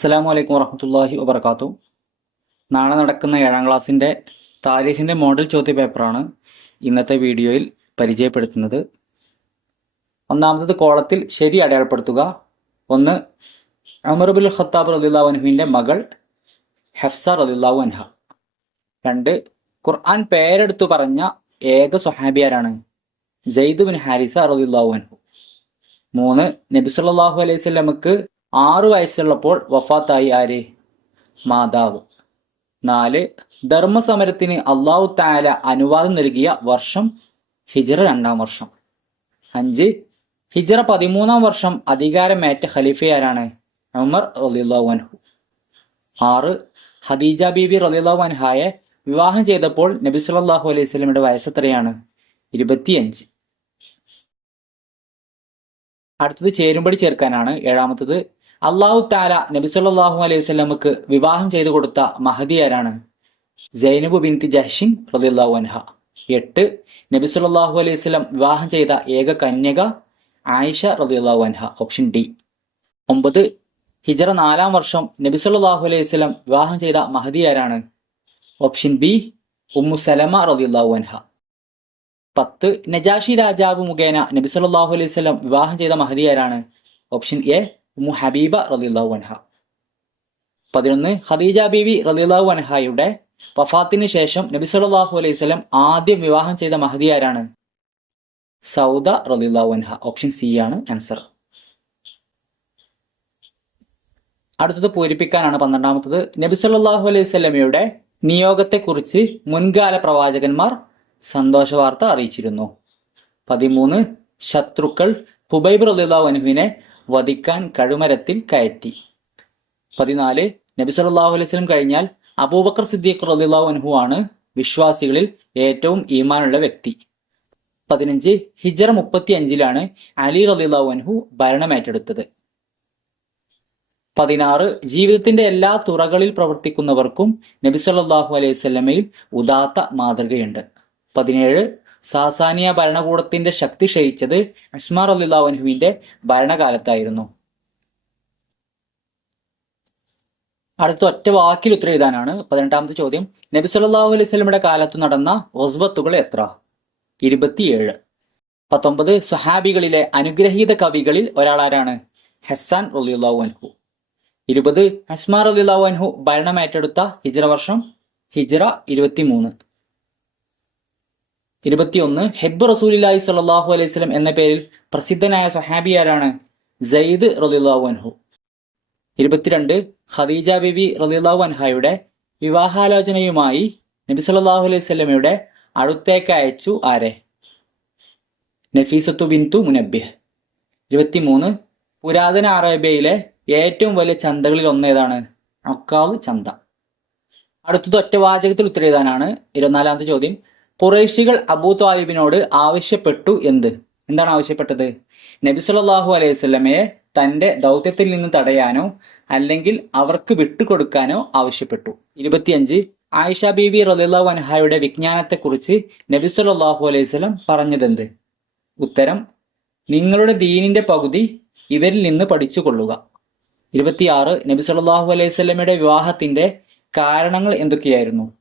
അസ്സാം വലൈക്കും വറഹമത്തല്ലാഹി വബർക്കാത്തു നാളെ നടക്കുന്ന ഏഴാം ക്ലാസ്സിന്റെ താരീഖിന്റെ മോഡൽ ചോദ്യ പേപ്പറാണ് ഇന്നത്തെ വീഡിയോയിൽ പരിചയപ്പെടുത്തുന്നത്. ഒന്നാമത്തത് കോളത്തിൽ ശരി അടയാളപ്പെടുത്തുക. ഒന്ന് അമറുബുൽ ഖത്താബ് റദുല്ലാ വൻഹുവിന്റെ മകൾ ഹെഫ്സ റദുല്ലാ വൻഹ രണ്ട് ഖുർആൻ പേരെടുത്തു പറഞ്ഞ ഏക സ്വഹാബിയാരാണ് ജെയ്ദ് ബിൻ ഹാരിസ റദുല്ലാ വൻഹു മൂന്ന് നബി സല്ലല്ലാഹു അലൈഹി സ്വലമക്ക് ആറു വയസ്സുള്ളപ്പോൾ വഫാത്തായി ആര്? മാതാവ്. നാല് ധർമ്മസമരത്തിന് അള്ളാഹു താല അനുവാദം നൽകിയ വർഷം ഹിജറ രണ്ടാം വർഷം. അഞ്ച് ഹിജറ പതിമൂന്നാം വർഷം അധികാരമേറ്റ ഖലീഫയാരാണ് ഉമർ അൻഹു. ആറ് ഹദീജ ബീബി റളിയല്ലാഹു അൻഹായെ വിവാഹം ചെയ്തപ്പോൾ നബി സല്ലല്ലാഹു അലൈഹി സ്വലമിയുടെ വയസ്സെത്രയാണ് ഇരുപത്തിയഞ്ച്. അടുത്തത് ചേരുംപടി ചേർക്കാനാണ്. ഏഴാമത്തത് അള്ളാഹു താല നബിസുല്ലാഹു അലൈഹി വസല്ലമക്ക് വിവാഹം ചെയ്തു കൊടുത്ത മഹദി ആരാണ്? സൈനബ് ബിൻതി ജഹ്ഷിൻ റളിയല്ലാഹു അൻഹ. എട്ട് നബിസുല്ലാഹു അലൈഹി സ്വലം വിവാഹം ചെയ്ത ഏക കന്യക ആയിഷ റളിയല്ലാഹു അൻഹ ഓപ്ഷൻ ഡി. ഒമ്പത് ഹിജറ നാലാം വർഷം നബിസുല്ലാഹു അലൈഹി സ്വലം വിവാഹം ചെയ്ത മഹദി ആരാണ്? ഓപ്ഷൻ ബി ഉമ്മു സലമ റളിയല്ലാഹു അൻഹ. പത്ത് നജാഷി രാജാവ് മുഖേന നബിസുല്ലാഹു അലൈഹി സ്വലം വിവാഹം ചെയ്ത മഹദി ആരാണ്? ഓപ്ഷൻ എ ഉമ്മു ഹബീബ റളിയല്ലാഹു അൻഹ. പതിനൊന്ന് ഖദീജ ബീവി റളിയല്ലാഹു അൻഹയുടെ വഫാത്തിന് ശേഷം നബി സല്ലല്ലാഹു അലൈഹി സ്വലം ആദ്യം വിവാഹം ചെയ്ത മഹദി ആരാണ്? സൗദ റളിയല്ലാഹു അൻഹ. ഓപ്ഷൻ സി ആണ് ആൻസർ. അടുത്തത് പൂരിപ്പിക്കാനാണ് പന്ത്രണ്ടാമത്തത്. നബി സല്ലല്ലാഹു അലൈഹി സ്വലമയുടെ നിയോഗത്തെക്കുറിച്ച് മുൻകാല പ്രവാചകന്മാർ സന്തോഷ വാർത്ത അറിയിച്ചിരുന്നു. പതിമൂന്ന് ശത്രുക്കൾ ഹുബൈബ് റളിയല്ലാഹു അൻഹുവിനെ വധിക്കാൻ കഴുമരത്തിൽ കയറ്റി. പതിനാല് നബി സല്ലല്ലാഹു അലൈഹി സ്വലം കഴിഞ്ഞാൽ അബൂബക്കർ സിദ്ദീഖ് റളിയല്ലാഹു അൻഹു ആണ് വിശ്വാസികളിൽ ഏറ്റവും ഈമാനുള്ള വ്യക്തി. പതിനഞ്ച് ഹിജറ മുപ്പത്തി അഞ്ചിലാണ് അലി റളിയല്ലാഹു അൻഹു ഭരണമേറ്റെടുത്തത്. പതിനാറ് ജീവിതത്തിന്റെ എല്ലാ തുറകളിൽ പ്രവർത്തിക്കുന്നവർക്കും നബി സല്ലല്ലാഹു അലൈഹി സ്വലമയിൽ ഉദാത്ത മാതൃകയുണ്ട്. പതിനേഴ് സാസാനിയ ഭരണകൂടത്തിന്റെ ശക്തി ക്ഷയിച്ചത് അസ്മാർ അലിഹുവിന്റെ ഭരണകാലത്തായിരുന്നു. അടുത്ത ഒറ്റ വാക്കിൽ ഉത്തരം എഴുതാനാണ്. പതിനെട്ടാമത്തെ ചോദ്യം. നബി സല്ലല്ലാഹു അലൈഹി സ്വലമിയുടെ കാലത്ത് നടന്ന ഒസ്ബത്തുകൾ എത്ര? ഇരുപത്തിയേഴ്. പത്തൊമ്പത്. സുഹാബികളിലെ അനുഗ്രഹീത കവികളിൽ ഒരാളാരാണ്? ഹസാൻ റളിയല്ലാഹു അൻഹു. ഇരുപത്. അസ്മാർ റളിയല്ലാഹു അൻഹു ഭരണമേറ്റെടുത്ത ഹിജ്റ വർഷം? ഹിജ്റ ഇരുപത്തിമൂന്ന്. ഇരുപത്തിയൊന്ന് ഹെബ് റസൂലില്ലാഹി സ്വല്ലല്ലാഹു അലൈഹി സ്വലം എന്ന പേരിൽ പ്രസിദ്ധനായ സ്വഹാബി ആരാണ്? സയ്യിദ് റളിയല്ലാഹു അൻഹു. ഇരുപത്തിരണ്ട് ഖദീജ ബിബി റളിയല്ലാഹു അൻഹയുടെ വിവാഹാലോചനയുമായി നബി സല്ലാഹു അലൈഹി സ്വലമയുടെ അടുത്തേക്ക് അയച്ചു ആരെ? നഫീസത്തു ബിന്തു മുനബ്ബിഹ്. ഇരുപത്തിമൂന്ന് പുരാതന അറേബ്യയിലെ ഏറ്റവും വലിയ ചന്തകളിൽ ഒന്നേതാണ് അക്കാദ് ചന്ത. അടുത്തത് ഒറ്റ വാചകത്തിൽ ഉത്തരവിധാനാണ് ഇരുപത്തിനാലാമത്തെ ചോദ്യം കുറേശികൾ അബൂ താലിബിനോട് ആവശ്യപ്പെട്ടു എന്ത്? എന്താണ് ആവശ്യപ്പെട്ടത്? നബി സല്ലല്ലാഹു അലൈഹി സ്വലമയെ തന്റെ ദൗത്യത്തിൽ നിന്ന് തടയാനോ അല്ലെങ്കിൽ അവർക്ക് വിട്ടുകൊടുക്കാനോ ആവശ്യപ്പെട്ടു. ഇരുപത്തിയഞ്ച് ആയിഷ ബീവി റളിയല്ലാഹു അൻഹായുടെ വിജ്ഞാനത്തെക്കുറിച്ച് നബി സല്ലല്ലാഹു അലൈഹി സ്വലം പറഞ്ഞതെന്ത്? ഉത്തരം നിങ്ങളുടെ ദീനിന്റെ പകുതി ഇവരിൽ നിന്ന് പഠിച്ചുകൊള്ളുക. ഇരുപത്തിയാറ് നബി സല്ലല്ലാഹു അലൈഹി സ്വലമയുടെ വിവാഹത്തിന്റെ കാരണങ്ങൾ എന്തൊക്കെയായിരുന്നു?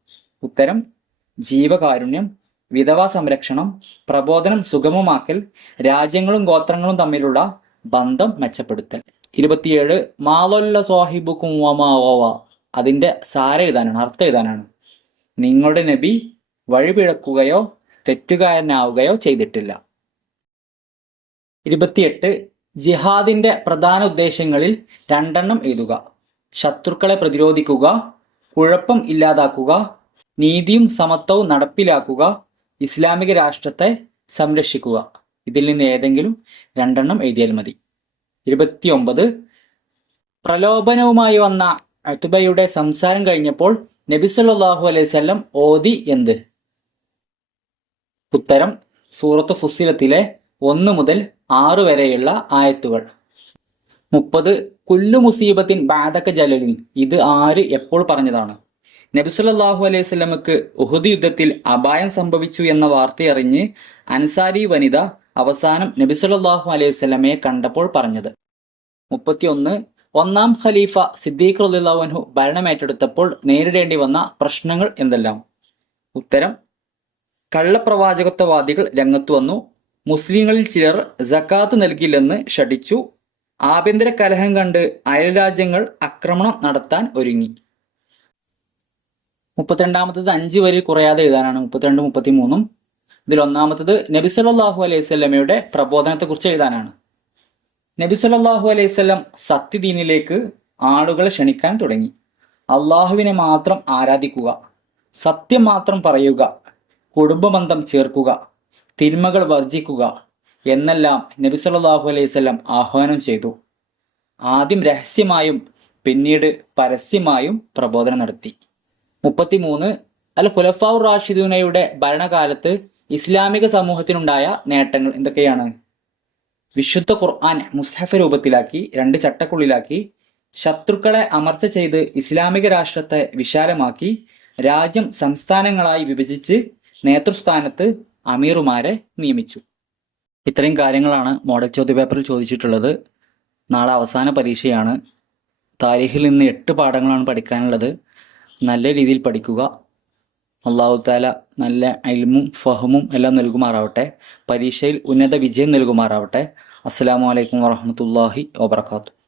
ഉത്തരം ജീവകാരുണ്യം വിധവാ സംരക്ഷണം പ്രബോധനം സുഗമമാക്കൽ രാജ്യങ്ങളും ഗോത്രങ്ങളും തമ്മിലുള്ള ബന്ധം മെച്ചപ്പെടുത്തൽ. ഇരുപത്തിയേഴ് മാലൊല്ല സ്വാഹിബുക്കും വമാവ അതിന്റെ സാര എഴുതാനാണ് അർത്ഥം എഴുതാനാണ്. നിങ്ങളുടെ നബി വഴിപിഴക്കുകയോ തെറ്റുകാരനാവുകയോ ചെയ്തിട്ടില്ല. ഇരുപത്തിയെട്ട് ജിഹാദിന്റെ പ്രധാന ഉദ്ദേശങ്ങളിൽ രണ്ടെണ്ണം എഴുതുക. ശത്രുക്കളെ പ്രതിരോധിക്കുക കുഴപ്പം ഇല്ലാതാക്കുക നീതിയും സമത്വവും നടപ്പിലാക്കുക ഇസ്ലാമിക രാഷ്ട്രത്തെ സംരക്ഷിക്കുക. ഇതിൽ നിന്ന് ഏതെങ്കിലും രണ്ടെണ്ണം എഴുതിയാൽ മതി. ഇരുപത്തിയൊമ്പത് പ്രലോഭനവുമായി വന്ന അത്തുബയുടെ സംസാരം കഴിഞ്ഞപ്പോൾ നബിസുല്ലാഹു അലൈഹി സ്വല്ലം ഓതി എന്ത്? ഉത്തരം സൂറത്ത് ഫുസിലത്തിലെ ഒന്ന് മുതൽ ആറ് വരെയുള്ള ആയത്തുകൾ. മുപ്പത് കുല്ലു മുസീബത്തിൻ ബാധക ജലലിൻ. ഇത് ആര് എപ്പോൾ പറഞ്ഞതാണ്? നബിസുലല്ലാഹു അലൈഹി സ്വലമക്ക് ഉഹുദ് യുദ്ധത്തിൽ അപായം സംഭവിച്ചു എന്ന വാർത്തയറിഞ്ഞ് അൻസാരി വനിത അവസാനം നബിസുലല്ലാഹു അലൈഹി സ്വലമയെ കണ്ടപ്പോൾ പറഞ്ഞത്. മുപ്പത്തിയൊന്ന് ഒന്നാം ഖലീഫ സിദ്ദീഖ് റളിയല്ലാഹു ഭരണമേറ്റെടുത്തപ്പോൾ നേരിടേണ്ടി വന്ന പ്രശ്നങ്ങൾ എന്തെല്ലാം? ഉത്തരം കള്ളപ്രവാചകത്വവാദികൾ രംഗത്തു വന്നു. മുസ്ലിങ്ങളിൽ ചിലർ ജക്കാത്ത് നൽകില്ലെന്ന് ഷടിച്ചു ആഭ്യന്തര കലഹം കണ്ട് അയൽരാജ്യങ്ങൾ ആക്രമണം നടത്താൻ ഒരുങ്ങി. മുപ്പത്തിരണ്ടാമത്തത് അഞ്ച് വരി കുറയാതെ എഴുതാനാണ് മുപ്പത്തിരണ്ട് മുപ്പത്തി മൂന്നും ഇതിൽ ഒന്നാമത്തത് നബി സല്ലല്ലാഹു അലൈഹി സ്വലമയുടെ പ്രബോധനത്തെക്കുറിച്ച് എഴുതാനാണ്. നബി സല്ലല്ലാഹു അലൈഹി സ്വല്ലം സത്യദീനിലേക്ക് ആളുകളെ ക്ഷണിക്കാൻ തുടങ്ങി. അള്ളാഹുവിനെ മാത്രം ആരാധിക്കുക സത്യം മാത്രം പറയുക കുടുംബബന്ധം ചേർക്കുക തിന്മകൾ വർജിക്കുക എന്നെല്ലാം നബി സല്ലല്ലാഹു അലൈഹി സ്വല്ലം ആഹ്വാനം ചെയ്തു. ആദ്യം രഹസ്യമായും പിന്നീട് പരസ്യമായും പ്രബോധനം നടത്തി. മുപ്പത്തിമൂന്ന് അൽ ഖുലഫാവുർ റാഷിദൂനയുടെ ഭരണകാലത്ത് ഇസ്ലാമിക സമൂഹത്തിനുണ്ടായ നേട്ടങ്ങൾ എന്തൊക്കെയാണ്? വിശുദ്ധ ഖുർആൻ മുസ്ഹഫ രൂപത്തിലാക്കി രണ്ട് ചട്ടക്കുള്ളിലാക്കി ശത്രുക്കളെ അമർച്ച ചെയ്ത് ഇസ്ലാമിക രാഷ്ട്രത്തെ വിശാലമാക്കി രാജ്യം സംസ്ഥാനങ്ങളായി വിഭജിച്ച് നേതൃസ്ഥാനത്ത് അമീറുമാരെ നിയമിച്ചു. ഇത്രയും കാര്യങ്ങളാണ് മോഡൽ ചോദ്യ പേപ്പറിൽ ചോദിച്ചിട്ടുള്ളത്. നാളെ അവസാന പരീക്ഷയാണ്. താരീഖിൽ നിന്ന് എട്ട് പാഠങ്ങളാണ് പഠിക്കാനുള്ളത്. നല്ല രീതിയിൽ പഠിക്കുക. അള്ളാഹു താല നല്ല അൽമും ഫഹമും എല്ലാം നൽകുമാറാവട്ടെ. പരീക്ഷയിൽ ഉന്നത വിജയം നൽകുമാറാവട്ടെ. അസ്സാം വലൈക്കും വാഹമത്തല്ലാഹി വാബർക്കാത്തു